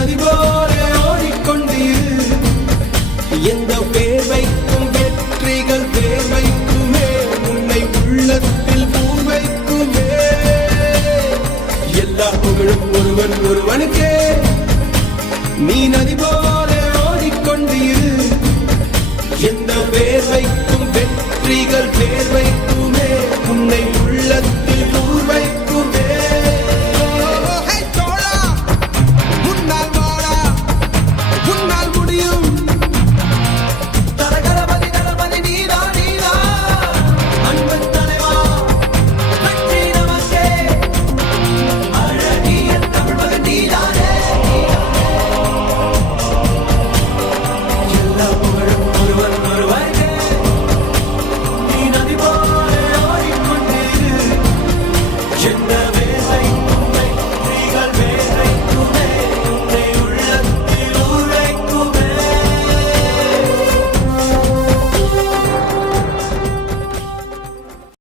நதி போல ஓடிக்கொண்டீர். எந்த வேர்வைக்கும் வெற்றிகள் வேர்வைக்குமே, உன்னை உள்ளத்தில் பூர் வைக்குமே. எல்லா புகழும் ஒருவன் ஒருவனுக்கே. நீ நதி போல ஓடிக்கொண்டீர். எந்த வேர்வைக்கும் வெற்றிகள் வேர்வைக்கும்